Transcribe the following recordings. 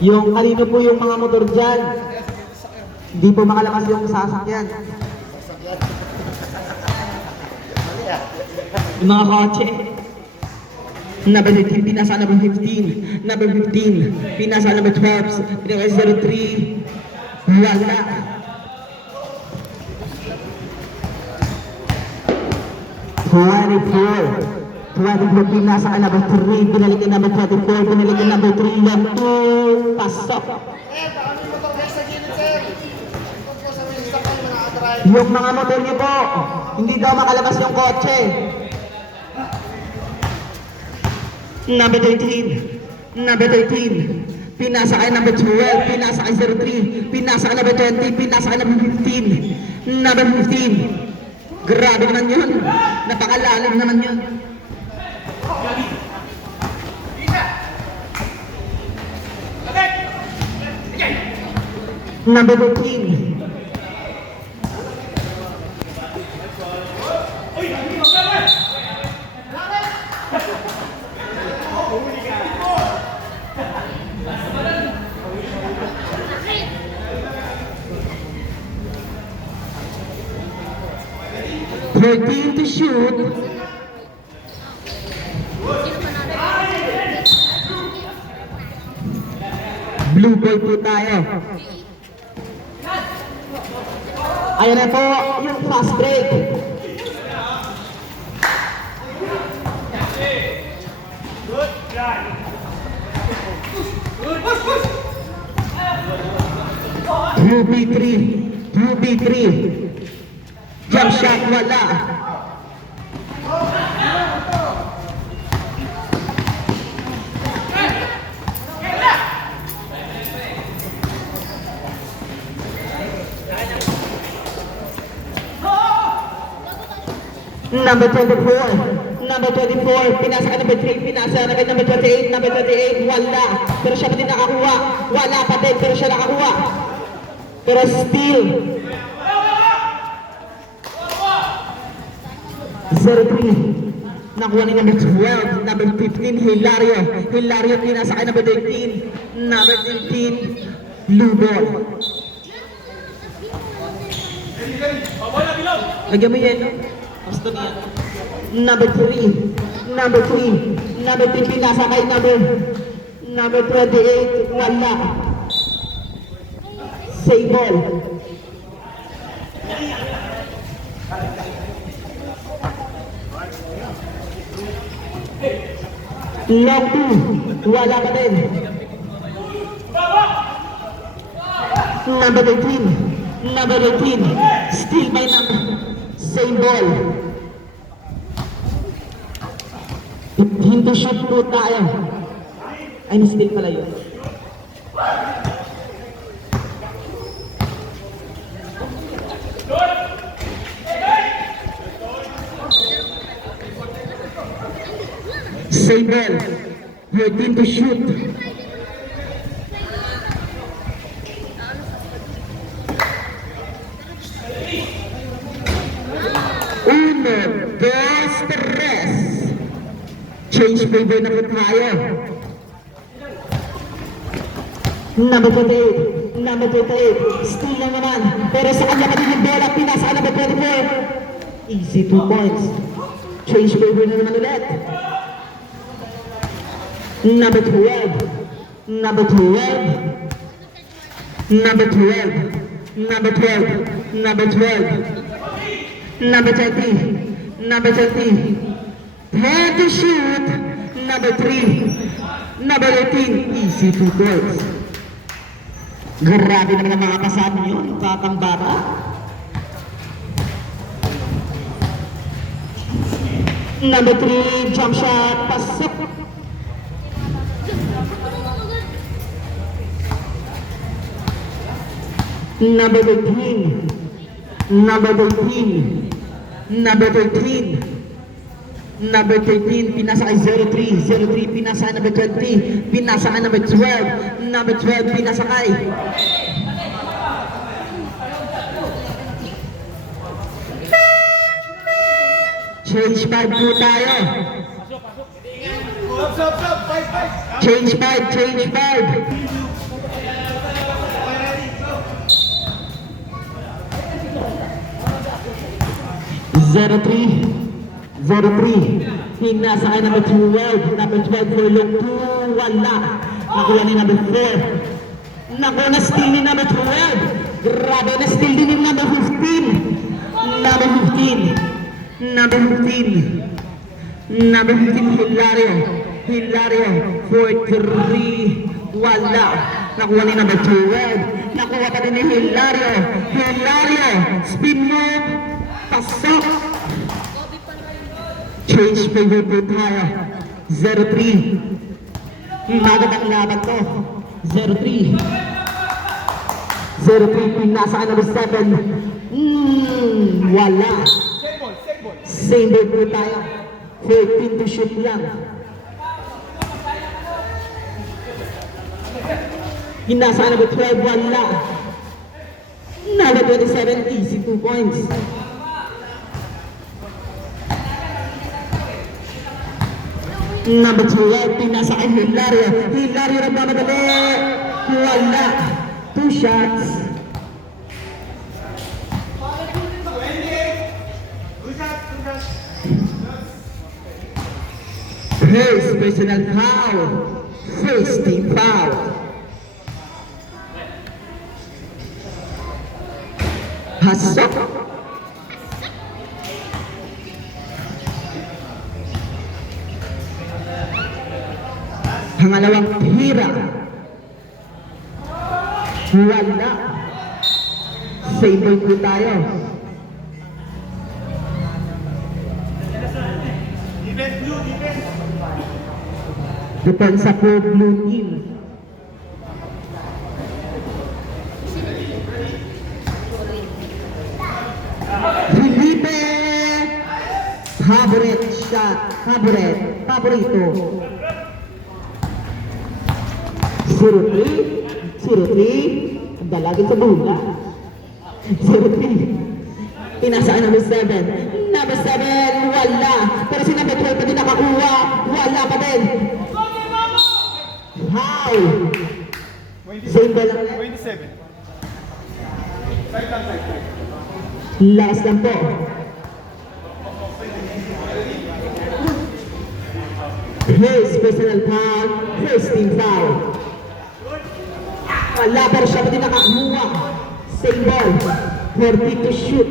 Yung kanino po yung mga motor dyan? Hindi po makalabas yung sasakyan. Yung mga kotse. Number 13, pinasa number 15. Number 15, pinasa number 12. Pinasa 03. Wala. Pinasa ka number 3, binalik ka number 24, binalik ka number 3, lang 2, pasok. Yung mga motor niyo po, hindi daw makalabas yung kotse. Number 13, pinasa ka number 12, pinasa ka 03, pinasa ka number 20, pinasa ka number 15, number 15. Grabe naman yun. Napakalalim naman yun. Number 14. Thirteen to shoot. Blue ball po tayo. Ayan na po yung fast break. Blue B3. Blue B3. Jump shot, wala. Number 24, pinasa ka number 3, pinasa na kay number 28, wala. Pero siya pa din nakakuha. Wala pa din, pero siya nakakuha. Pero still. 03, nakuha ni number 12, number 15, Hilario. Hilario, pinasa kay number 13, number 13, blue ball. Lagyan mo yan, no? Gusto niya. Number 3, pinasa kay number 28, wala. Save ball. Long 2, wala pa din. Number 18, still by number, same ball. Hinto shoot po tayo. Ay, still pala yun. Same ball. 13 to shoot. Uno, dos, tres. Change favor na po tayo. Number 28, still na naman. Pero sa kanya pa din yung bola, pinasa ka number 24. Easy 2 points. Change favor na naman ulit. Number 12, number 20, number 30, 10 to shoot, number 3, number 18, easy 2 points. Grabe naman ang mga kasama nyo, yung kakambata. Number 3, jump shot, pasok. Number 13, pinasa kay 03, pinasa number 20, pinasa kay number 12, pinasa kay change 5 po tayo. Change 5. 0-3. 0-3. Pinasa kay number 12. Number 12 for long 2. Wala. Nakuha ni number 4. Nakuha na steal ni number 12. Grabe na steal din ni number 15. Number 15. Number 15. Number 15, Hilario. Hilario for 3. Wala. Nakuha ni number 12. Nakuha pa din ni Hilario. Hilario. Spin move. Pasok. Change favor po tayo. 0-3. Magandang laban to. 0-3. 0-3. Pinasa ka number 7. Wala. Same ball po tayo. 14 to shoot lang. Pinasa ka number 12. Wala. Number 27. Easy 2 points. Number 12, pinasa kay Hilario. Hilario na mamadali. Wala. 2 shots. First personal foul. First team foul. Pasok. Pangalawang tira. Wala. Same ball po tayo. Depensa po blue team. Felipe. Favorite shot. Paborito. 0-3. Ang dalagin sa buga. 0-3. Pinasaan number 7. Number 7, wala. Pero si number 12 pa din nakakuha. Wala pa din. How? Same ba lang? 27. Side. Last lang po. First personal foul. First team foul. Wala, pero siya pa din nakakuha. Same ball. 40 to shoot.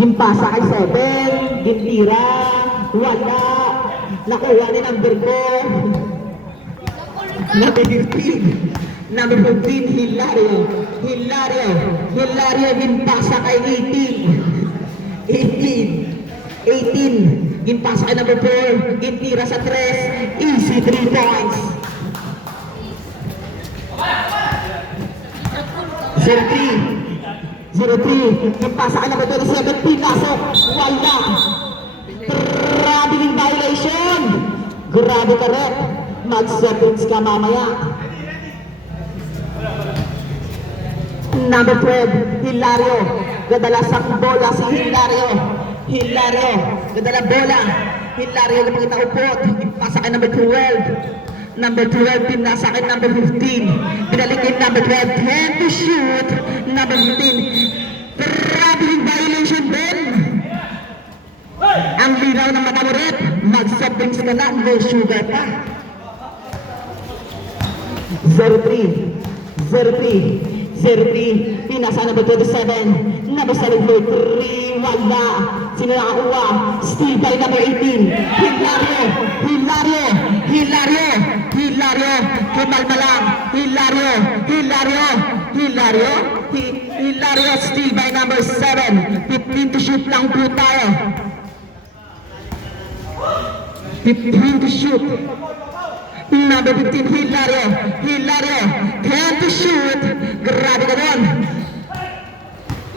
Gimpasa kay 7. Gintira. Wala. Nakuha ni number 4. Number 15. Number 15, Hilario. Hilario gimpasa kay 18. Gimpasa kay number 4. Gintira sa 3. Easy 3 points. 0-3. Gimpasa kay number 27. Pinasok. Wala. Grabe yung violation. Grabe ka rin. Mag-seconds ka mamaya. Number 12, Hilario. Gadala sa bola si Hilario. Gadala bola. Hilario na pangita upot. Pasa kay number 12. Number 12, pinasa kay number 15. Binalik kay number 12. 10 to shoot. Number 15. Grabe yung violation din. Ang linaw ng mata mo rin. Mag-soft ka na. No sugar pa. 0-3. Pinasa number 27. Number 7 for 3. Wala. Sino nakakuha? Steal by number 18. Hilario. Kumalma lang. Hilario. Steal by number 7. 15 to shoot lang po tayo. 15 to shoot. Number 15, Hilario. 10 to shoot. Grabe ka doon.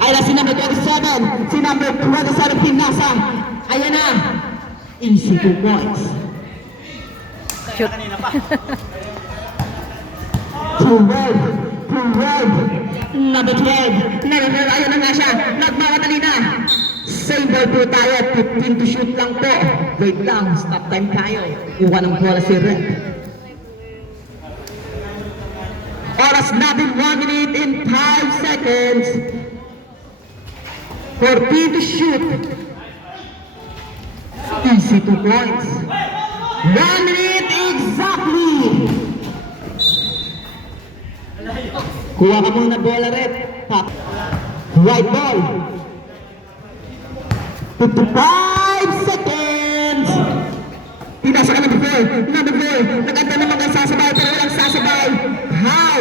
Ayan na si number 27. Si number 27 pinasa. Ayan na. Easy 2 points. Shoot. 12. Number 12. Ayun na nga siya. Nagmamadali na. Same ball po tayo. 15 to shoot lang po. Wait lang. Stop time tayo. Kuha ng bola si Red. Oras natin 1 minute and 5 seconds. 14 to shoot. Easy 2 points. 1 minute exactly. Kuha ka muna bola rep. White ball. 55 seconds. Pinasa ka number 4. Number 4. Naganda naman kang sasabay pero walang sasabay. How?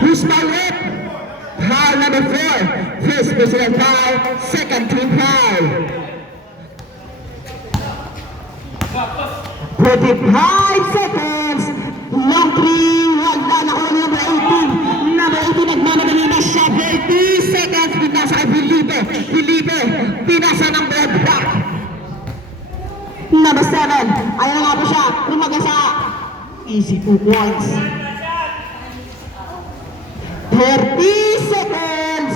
Who's my rep? Foul number 4. First personal foul. Second team foul. 45 seconds. Long 3. Wala na ko number 18. Number 18 nagmamadali na siya. 30 seconds. Pinasa kay Felipe. Felipe. Pinasa ng red back. Number 7. Ayaw nga po siya. Lumagasa. Easy 2 points. 30 seconds.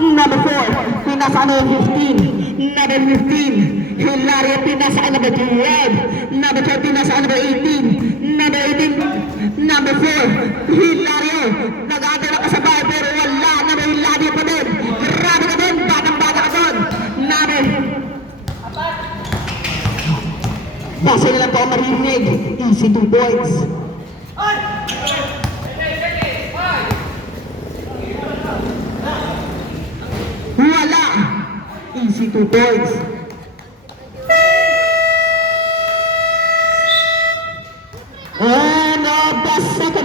Number 4. Pinasa na yung 15. Number 15. Hilario pinasa ka number 12. Number 12 pinasa ka number 18. Number 18. Number 4. Hilario. Nag-aantay na kasabay pero wala. Number Hilario pa din. Grabe ka din. Batang-bata ka doon. Number. Basta na lang po ang marinig. Easy 2 points. Wala. Easy 2 points. End of the second